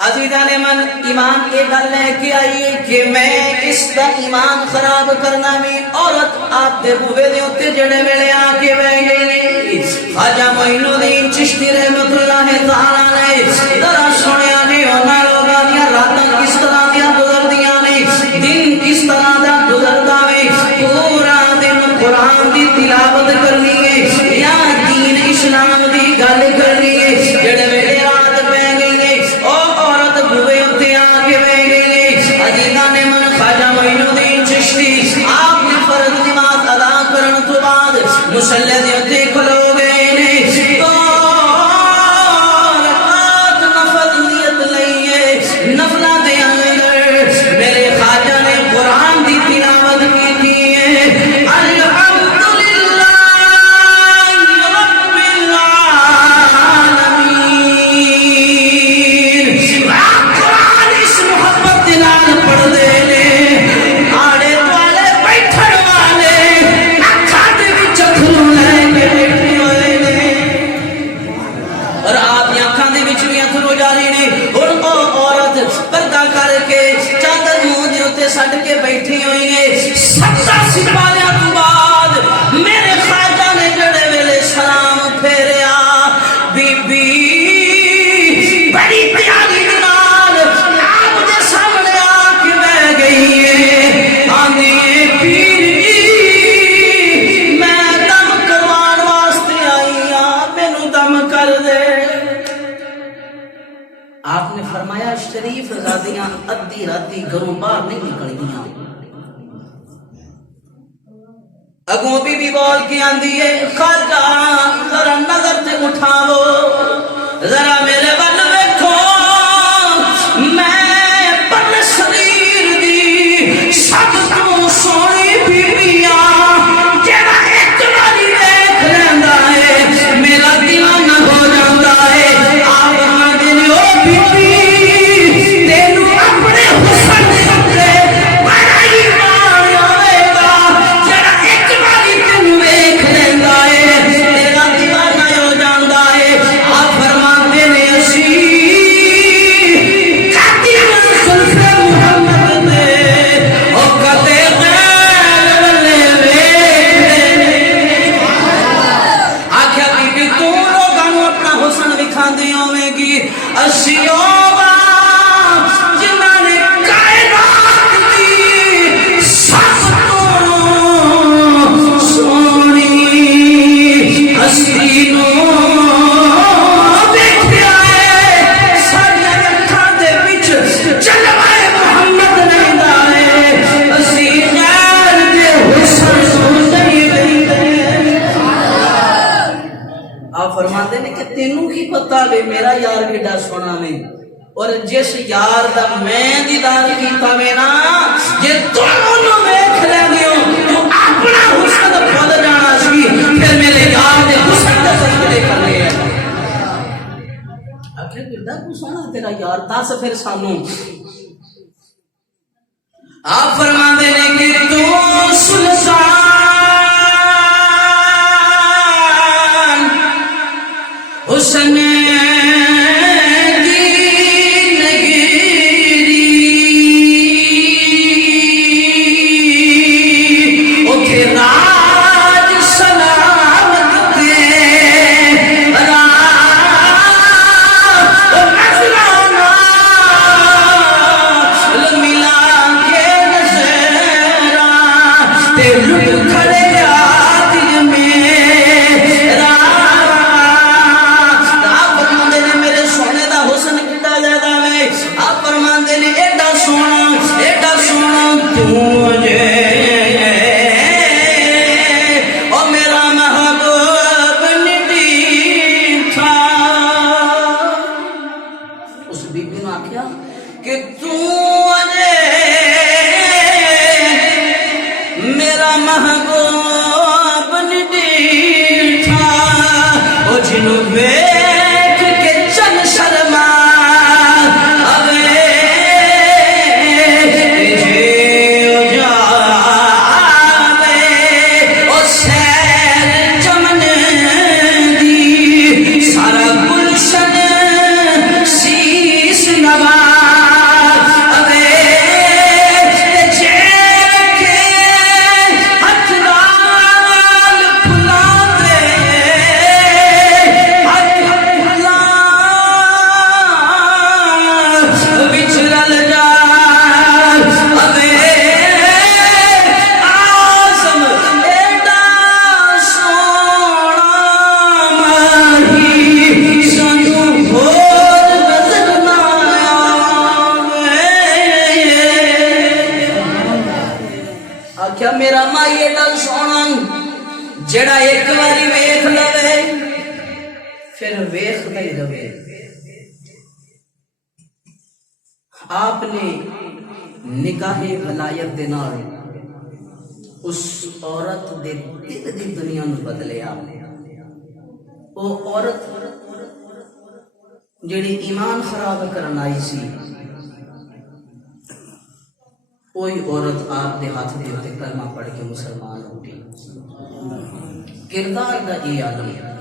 عزیزان من ایمان کے گل لے کے آئیے کہ میں اس دا ایمان خراب کرنا بھی عورت آپ دے بوے دے ہوتے جڑے ویلے آ کے بہ گئی خواجہ معین الدین چشتی رحمت اللہ تعالیٰ نے ذرا سنیا جی انہاں لوگاں دیاں راتاں کس طرح دیاں گزردیاں نے دن کس طرح دا گزردا وے پورا دن قرآن دی تلاوت کرنی ہے یا دین اسلام دی گل کرنی ہے جڑے ویلے رات پہ گئی ہے او عورت بوے ہوتے آ کے بہ گئی عزیزان من خواجہ معین الدین چشتی آپ نے فرض نماز ادا کرن تو بعد مصلی دے تے کھلو گئے نے تو رکعت نفل نیت لئیے نفلہ دے اندر میرے خواجہ نے قرآن دی تلاوت کی تھی الحمدللہ رب العالمین قرآن اس محبت دلال پڑھ دے لے آڑے والے بیٹھڑ والے اکھا دے بھی چکھلو لے کے بیٹھے ہوئے نے اور آپ یہ اکھا دے بھی چویاں تھرو جا رہے نے اور او عورت پردہ کر کے چادر منہ دے ہوتے سٹ کے بیٹھی ہوئی ہے 70 سپاہیاں تو بعد میرے خواجہ نے جڑے ویلے سلام پھیریا بی بی بڑی پیاری نال آپ دے سامنے آ کے بہ گئی ہے آنے پیر جی میں دم کروان واسطے آئی ہاں مینوں دم کر دے آپ نے فرمایا شریف زادیاں ادھی راتی گھروں باہر نہیں نکل گیاں اگوں بھی بول کے آندی ہے خواجہ ذرا نظر تے اٹھاو ذرا میرے ول ویکھو میں پر شریر دی سب تو سونی بیویاں جڑا ایک واری دیکھ لیندا ہے میرا دیوانہ ہو جاندا ہے آپ فرماندے نے او بیوی تینوں اپنے حسن دے بڑا ایمان آئے گا جڑا ایک واری تینوں ویکھ لیندا ہے تیرا دیوانہ ہو جاندا ہے آپ فرماندے نے اسی خاتم زلف محمد دے او کتے غیر ولے ویکھ آکھیا بی بی تو لوگاں نوں اپنا حسن دکھاندی ہوویں گی اسی اوبا جنہاں نے کائنات دی سب تو سونی ہستی نوں دیکھیا ہے ساڈیاں اکھاں دے وچ جلوہ محمد رہندا ہے اسی غیر دے حسن سن نہیں ویندے آپ فرماتے ہیں کہ تینوں کی پتہ وے میرا یار کیڈا سونا وے اور جس یار دا میں دیدار کیتا وے نا جے تانوں نوں ویکھ لیندے ہو تو اپنا حسن بھول جانا سی پھر میرے یار دے حسن دا تذکرے کر رہے ہیں آخر کیڈا کو سونا تیرا یار دس پھر سانوں آپ فرماندے نے کہ تو سلطان حسن دی نگری اوتھے راج سلامت تے راہ او نظرانا ملا کے نظرہ تے لٹ کھڑے آدل میرا آپ جڑا ایک باری ویکھ لوے پھر ویکھدا ہی رہے۔ آپ نے نکاح ولایت دے نال اس عورت دے دل دی دنیا نو بدلیا۔ وہ عورت جڑی ایمان خراب کرن آئی سی، وہی عورت آپ دے ہاتھ دے تے کلمہ پڑھ کے مسلمان ہو گئی۔ کردار دا یہ عالم ہے۔